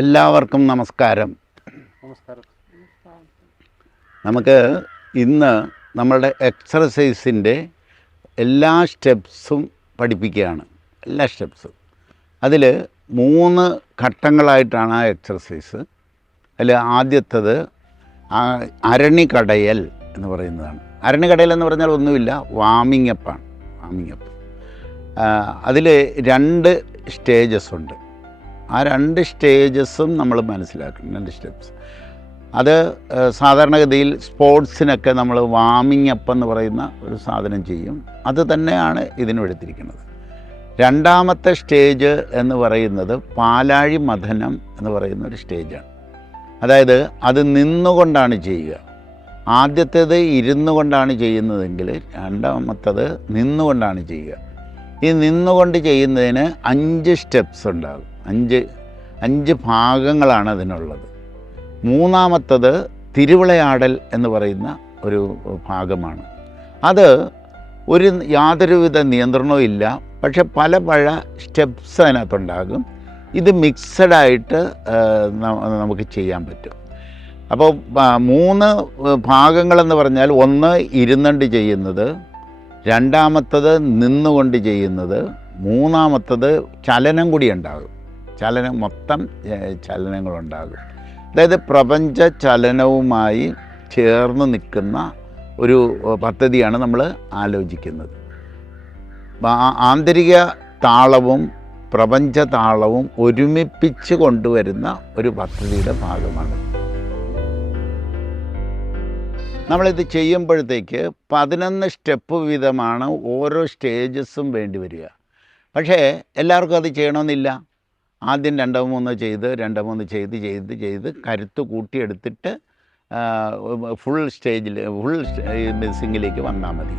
എല്ലാവർക്കും നമസ്കാരം. നമുക്ക് ഇന്ന് നമ്മളുടെ എക്സർസൈസിൻ്റെ എല്ലാ സ്റ്റെപ്സും പഠിപ്പിക്കുകയാണ്. എല്ലാ സ്റ്റെപ്സും അതിൽ 3 ഘട്ടങ്ങളായിട്ടാണ് ആ എക്സർസൈസ്. അതിൽ ആദ്യത്തേത് അരണികടയൽ എന്ന് പറയുന്നതാണ്. അരണികടയൽ എന്ന് പറഞ്ഞാൽ ഒന്നുമില്ല, വാമിംഗ് അപ്പാണ്. Warming up. അതിൽ 2 സ്റ്റേജസ് ഉണ്ട്. ആ 2 സ്റ്റേജസും നമ്മൾ മനസ്സിലാക്കണം. 2 സ്റ്റെപ്സ്. അത് സാധാരണഗതിയിൽ സ്പോർട്സിനൊക്കെ നമ്മൾ വാമിംഗ് അപ്പ് എന്ന് പറയുന്ന ഒരു സാധനം ചെയ്യും. അത് തന്നെയാണ് ഇതിനും എടുത്തിരിക്കുന്നത്. 2ാമത്തെ സ്റ്റേജ് എന്ന് പറയുന്നത് പാലാഴി മഥനം എന്ന് പറയുന്ന ഒരു സ്റ്റേജാണ്. അതായത് അത് നിന്നുകൊണ്ടാണ് ചെയ്യുക. ആദ്യത്തേത് ഇരുന്നു കൊണ്ടാണ് ചെയ്യുന്നതെങ്കിൽ 2ാമത്തേത് നിന്നുകൊണ്ടാണ് ചെയ്യുക. ഈ നിന്നുകൊണ്ട് ചെയ്യുന്നതിന് 5 സ്റ്റെപ്സ് ഉണ്ടാകും. 5 ഭാഗങ്ങളാണ് അതിനുള്ളത്. 3ാമത്തേത് തിരുവിളയാടൽ എന്ന് പറയുന്ന ഒരു ഭാഗമാണ്. അത് യാതൊരുവിധ നിയന്ത്രണവും ഇല്ല, പക്ഷെ പല സ്റ്റെപ്സ് അതിനകത്തുണ്ടാകും. ഇത് മിക്സഡായിട്ട് നമുക്ക് ചെയ്യാൻ പറ്റും. അപ്പോൾ 3 ഭാഗങ്ങളെന്ന് പറഞ്ഞാൽ, ഒന്ന് ഇരുന്നുകൊണ്ട് ചെയ്യുന്നത്, 2ാമത്തേത് നിന്നുകൊണ്ട് ചെയ്യുന്നത്, 3ാമത്തേത് ചലനം കൂടി ഉണ്ടാകും. മൊത്തം ചലനങ്ങളുണ്ടാകും. അതായത് പ്രപഞ്ച ചലനവുമായി ചേർന്ന് നിൽക്കുന്ന ഒരു പദ്ധതിയാണ് നമ്മൾ ആലോചിക്കുന്നത്. ആന്തരിക താളവും പ്രപഞ്ച താളവും ഒരുമിപ്പിച്ച് കൊണ്ടുവരുന്ന ഒരു പദ്ധതിയുടെ ഭാഗമാണ്. നമ്മളിത് ചെയ്യുമ്പോഴത്തേക്ക് 11 സ്റ്റെപ്പ് വീതമാണ് ഓരോ സ്റ്റേജസും വേണ്ടി വരിക. പക്ഷേ എല്ലാവർക്കും അത് ചെയ്യണമെന്നില്ല. ആദ്യം 2-3 ചെയ്ത് 2-3 ചെയ്ത് കരുത്ത് കൂട്ടിയെടുത്തിട്ട് ഫുൾ സിംഗിലേക്ക് വന്നാൽ മതി.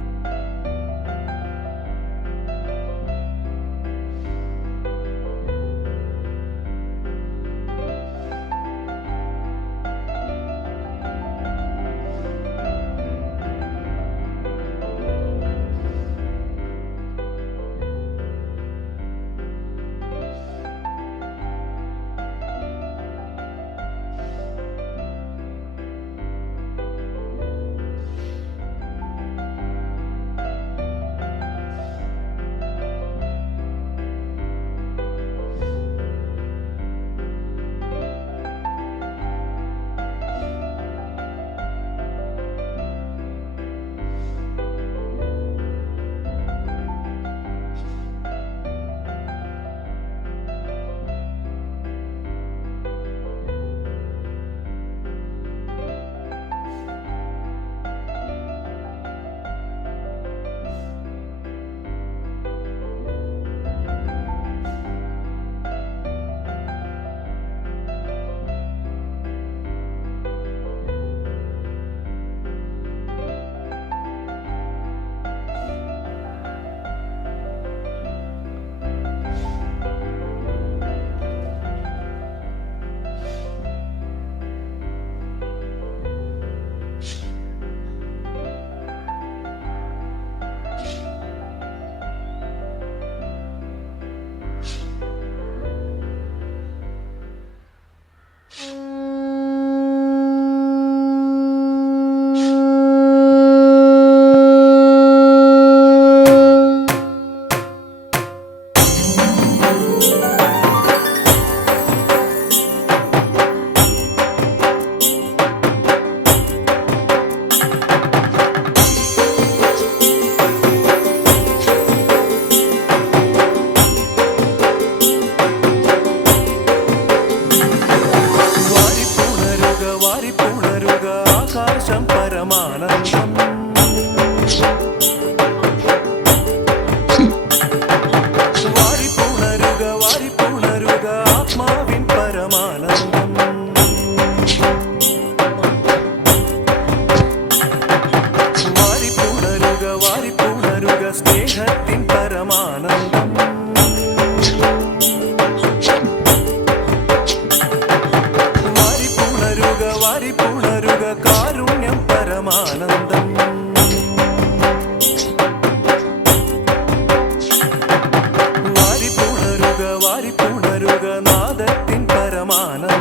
വാരിപ്പുണരുക നാദത്തിൻ പരമാനന്ദം.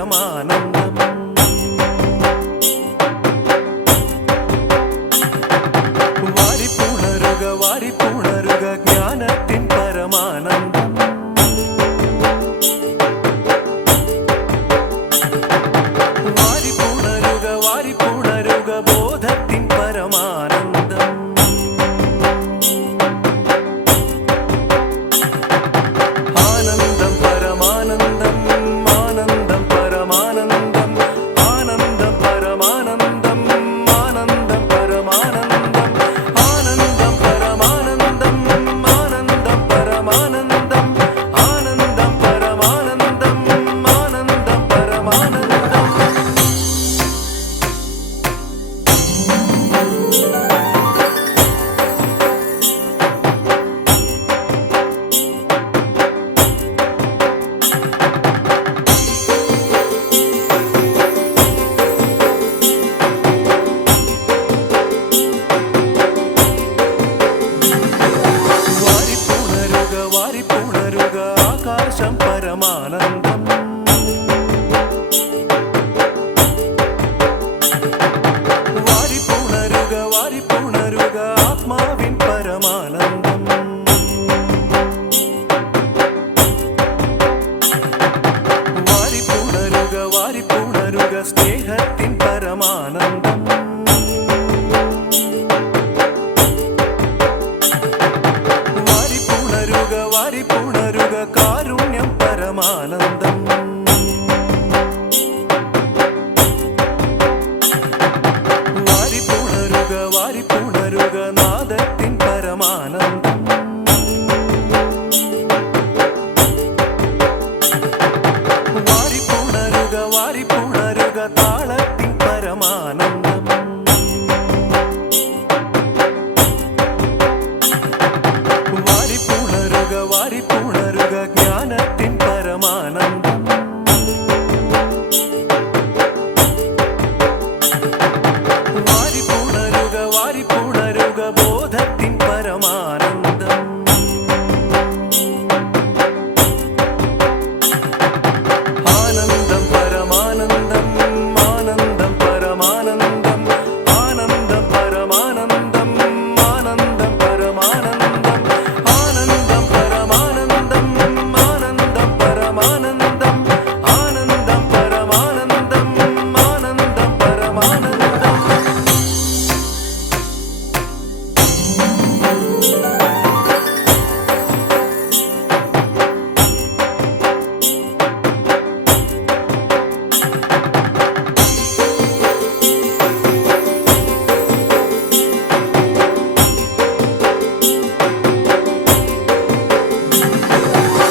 പരമാനന്ദം. വാരിപ്പുണരുക വാരിപ്പുണരുക ജ്ഞാനത്തിൻ പരമാനന്ദം. വാരിപ്പുണരുക വാരിപ്പുണരുക ബോധത്തിൻ പരമാനന്ദം. ആനന്ദം പരമാനന്ദം ആനന്ദം പരമാനന്ദം ആനന്ദം പരമാനന്ദം ആനന്ദം പരമാനന്ദം ആനന്ദം പരമാനന്ദം ആനന്ദം പരമാനന്ദം ആനന്ദം പരമാനന്ദം ആനന്ദം പരമാനന്ദം. വാരിപ്പുണരുക വാരിപ്പുണരുക ആകാശം പരമാനന്ദം. വാരിപ്പുണരുക വാരിപ്പുണരുക ആത്മാവിൻ പരമാനന്ദം. വാരിപ്പുണരുക വാരിപ്പുണരുക സ്നേഹത്തിൻ പരമാനന്ദം. വാരിപ്പുണരുക വാരിപ്പുണരുക കാരുണ്യം പരമാനന്ദം. വാരിപ്പുണരുക വാരിപ്പുണരുക നാദത്തിൻ പരമാനന്ദം. വാരിപ്പുണരുക വാരിപ്പുണരുക താളത്തിൻ പരമാനന്ദം. വാരിപ്പുണരുക വാരിപ്പുണരുക ജ്ഞാനത്തിൻ പരമാനന്ദം. വാരിപ്പുണരുക വാരിപ്പുണരുക ബോധത്തിൻ പരമാനന്ദം. ആനന്ദം പരമാനന്ദം ആനന്ദം പരമാനന്ദം ആനന്ദം പരമാനന്ദം ആനന്ദം പരമാനന്ദം ആനന്ദം പരമാനന്ദം ആനന്ദം പരമാനന്ദം ആനന്ദം പരമാനന്ദം ആനന്ദം പരമാനന്ദം.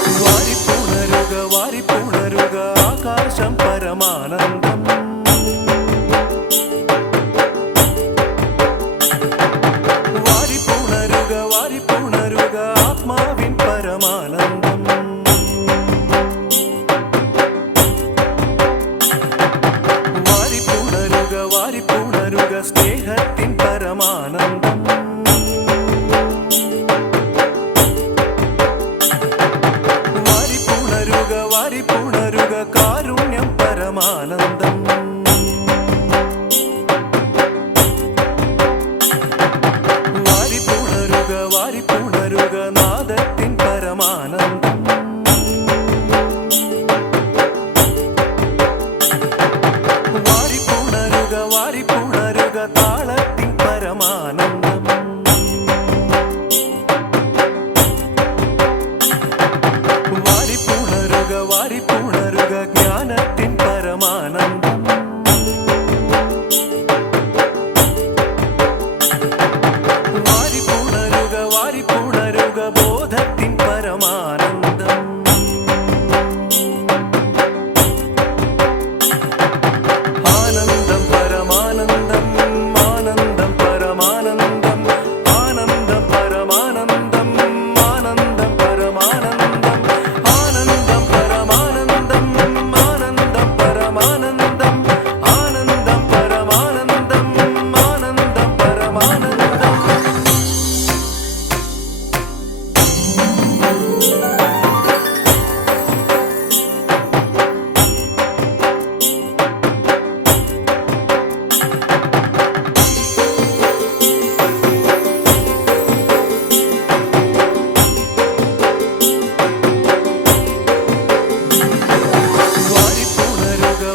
വാരിപ്പുണരുക വാരിപ്പുണരുക ആകാശം പരമാനന്ദം. വാരിപ്പുണരുക വാരിപ്പുണരുക ആത്മാവിൻ പരമാനന്ദം. വാരിപ്പുണരുക വാരിപ്പുണരുക സ്നേഹത്തിൻ പരമാനന്ദം. വാരിപ്പുണരുക വാരിപ്പുണരുക കാരുണ്യം പരമാനന്ദം. വാരിപ്പുണരുക വാരിപ്പുണരുക നാദത്തിൻ പരമാനന്ദം. വാരിപ്പുണരുക വാരിപ്പുണരുക താളത്തിൻ പരമാനന്ദം. വാരിപ്പുണരുക വാരിപ്പുണരുക ജ്ഞാനത്തിൻ പരമാനന്ദം.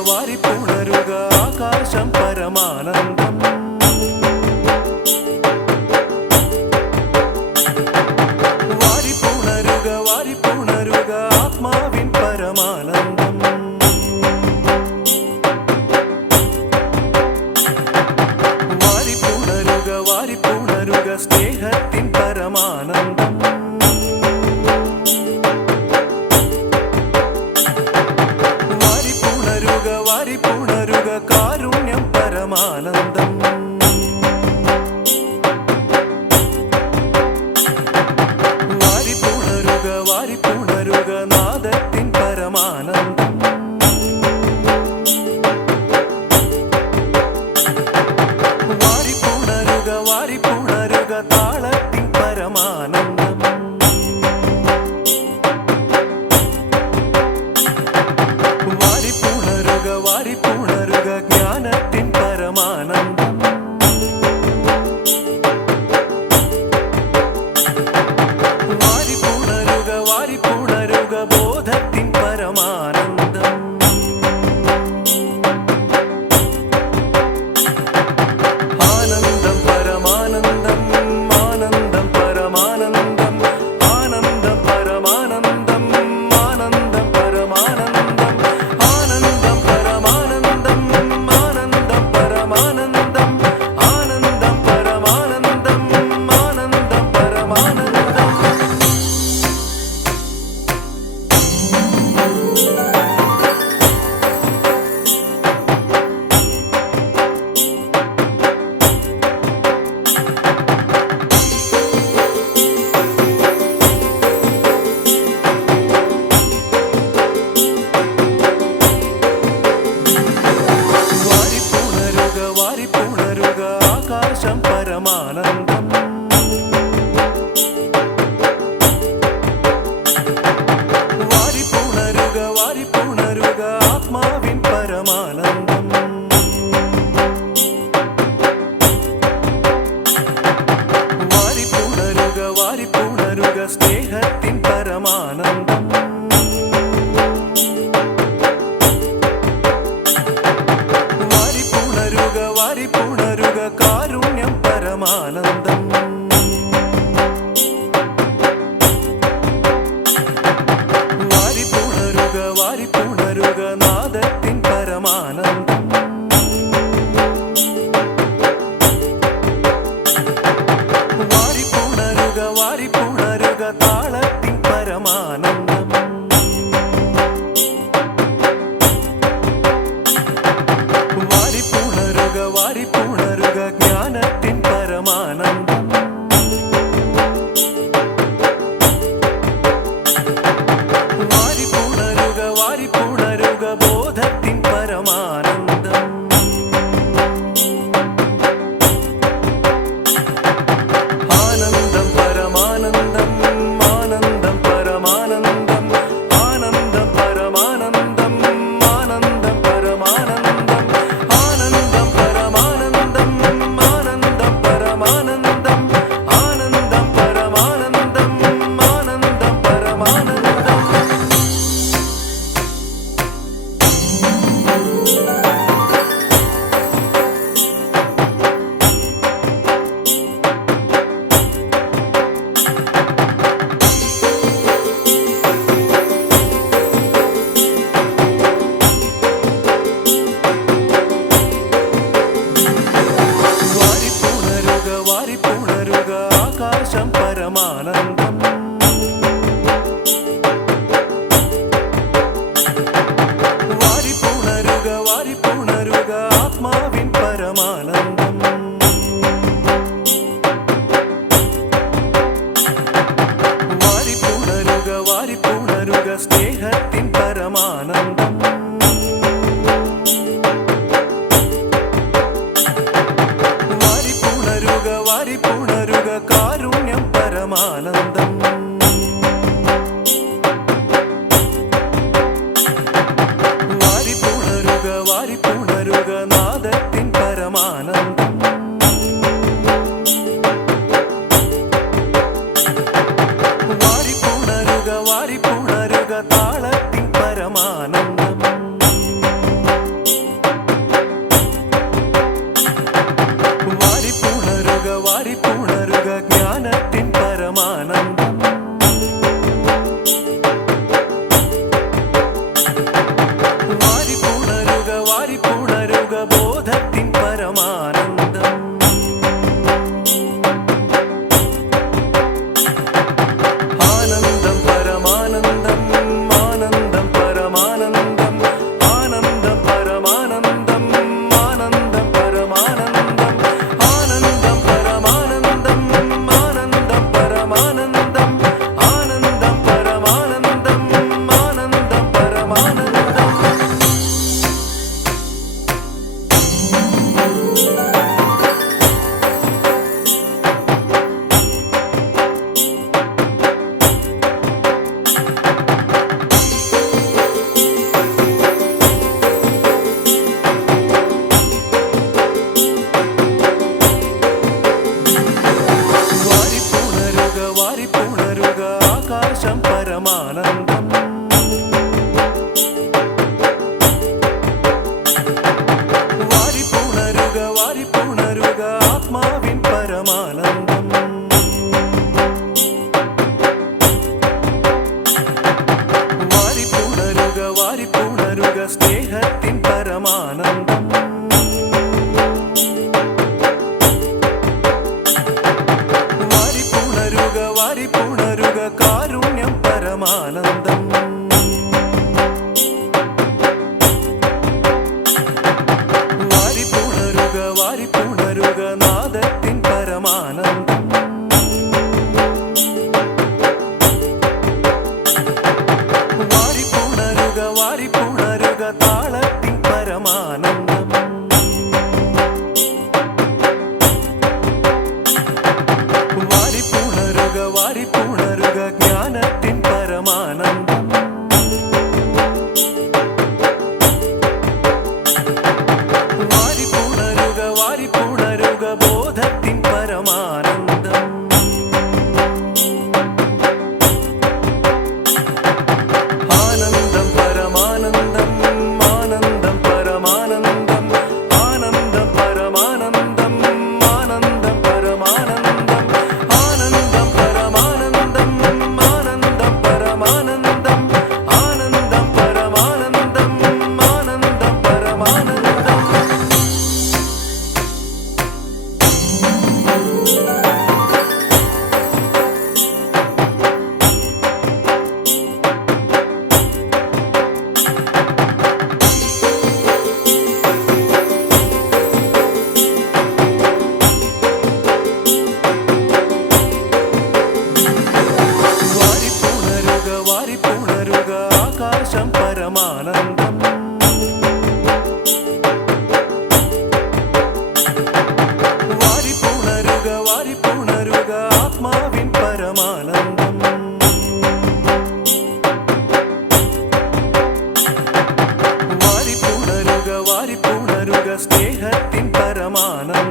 വാരിപ്പുണരുക ആകാശം പരമാനന്ദം. വാരിപ്പുണരുക വാരിപ്പുണരുക ആത്മാവിൻ പരമാനന്ദം. വാരിപ്പുണരുക വാരിപ്പുണരുക സ്നേഹത്തിൻ പരമാനന്ദം. വാരിപ്പുണരുക വാരിപ്പുണരുക കാരുണ്യം പരമാനന്ദം. വാരിപ്പുണരുക വാരിപ്പുണരുക നാദത്തിൻ പരമാനന്ദം. വാരിപ്പുണരുക വാരിപ്പുണരുക താളത്തിൻ പരമാനന്ദം. വാരിപ്പുണരുക വാരിപ്പുണരുക ജ്ഞാനത്തിൻ പരമാനന്ദം. വാരിപ്പുണരുക വാരിപ്പുണരുക ബോധത്തിൻ പരമാനന്ദം. ആനന്ദം പരമാനന്ദം ആനന്ദം പരമാനന്ദം ആനന്ദം പരമാനന്ദം ആനന്ദം പരമാനന്ദം ആനന്ദം പരമാനന്ദം ആനന്ദം പരമാനന്ദം ആനന്ദം പരമാനന്ദം ആനന്ദം പരമാനന്ദം. വാരിപ്പുണരുക വാരിപ്പുണരുക ആകാശം പരമാനന്ദം. വാരിപ്പുണരുക വാരിപ്പുണരുക ആത്മാവിൻ പരമാനന്ദം. വാരിപ്പുണരുക വാരിപ്പുണരുക സ്നേഹത്തിൻ പരമാനന്ദം. വാരിപ്പുണരുക വാരിപ്പുണരുക കാരുണ്യം പരമാനന്ദം. വാരിപ്പുണരുക വാരിപ്പുണരുക നാദത്തിൻ പരമാനന്ദം. വാരിപ്പുണരുക വാരിപ്പുണരുക താളത്തിൻ പരമാനന്ദം. വാരിപ്പുണരുക വാരിപ്പുണരുക ജ്ഞാനത്തിൻ പരമാനന്ദം. വാരിപ്പുണരുക വാരിപ്പുണരുക ബോധത്തിൻ പരമാനന്ദം. ആനന്ദം പരമാനന്ദം ആനന്ദം പരമാനന്ദം ആനന്ദം പരമാനന്ദം ആനന്ദം പരമാനന്ദം ആനന്ദം പരമാനന്ദം ആനന്ദം പരമാനന്ദം ആനന്ദം പരമാനന്ദം ആനന്ദം പരമാനന്ദം. വാരിപ്പുണരുക വാരിപ്പുണരുക ആകാശം പരമാനന്ദം. വാരിപ്പുണരുക വാരിപ്പുണരുക ആത്മാവിൻ പരമാനന്ദം. വാരിപ്പുണരുക വാരിപ്പുണരുക സ്നേഹത്തിൻ പരമാനന്ദം. വാരിപ്പുണരുക വാരിപ്പുണരുക കാരുണ്യം പരമാനന്ദം. വാരിപ്പുണരുക വാരിപ്പുണരുക നാദത്തിൻ വാരിപ്പുണരുക ബോധത്തിൻ പരമാനന്ദം. ആനന്ദം പരമാനന്ദം, ആനന്ദം പരമാനന്ദം, ആനന്ദം പരമാനന്ദം, ആനന്ദം പരമാനന്ദം, ആനന്ദം പരമാനന്ദം, ആനന്ദം പരമാനന്ദം, ആനന്ദം പരമാനന്ദം, ആനന്ദം പരമാനന്ദം. വാരിപ്പുണരുക വാരിപ്പുണരുക ആകാശം പരമാനന്ദം. വാരിപ്പുണരുക വാരിപ്പുണരുക ആത്മാവിൻ പരമാനന്ദം. വാരിപ്പുണരുക വാരിപ്പുണരുക സ്നേഹത്തിൻ പരമാനന്ദം. വാരിപ്പുണരുക വാരിപ്പുണരുക കാരുണ്യം പരമാനന്ദം. വാരിപ്പുണരുക വാരിപ്പുണരുക നാദത്തിൻ പരമാനന്ദം. വാരിപ്പുണരുക വാരിപ്പുണരുക താളത്തിൻ പരമാനന്ദം. വാരിപ്പുണരുക വാരിപ്പുണരുക ജ്ഞാനത്തിൻ പരമാനന്ദം. വാരിപ്പുണരുക വാരിപ്പുണരുക ബോധത്തിൻ പരമാനന്ദം. ആനന്ദം പരമാനന്ദം, ആനന്ദം പരമാനന്ദം, ആനന്ദം പരമാനന്ദം, ആനന്ദം പരമാനന്ദം, ആനന്ദം പരമാനന്ദം, ആനന്ദം പരമാനന്ദം, ആനന്ദം പരമാനന്ദം, ആനന്ദം പരമാനന്ദം. വാരിപ്പുണരുക വാരിപ്പുണരുക ആകാശം പരമാനന്ദം. വാരിപ്പുണരുക വാരിപ്പുണരുക ആത്മാവിൻ പരമാനന്ദം. വാരിപ്പുണരുക വാരിപ്പുണരുക സ്നേഹത്തിൻ പരമാനന്ദം.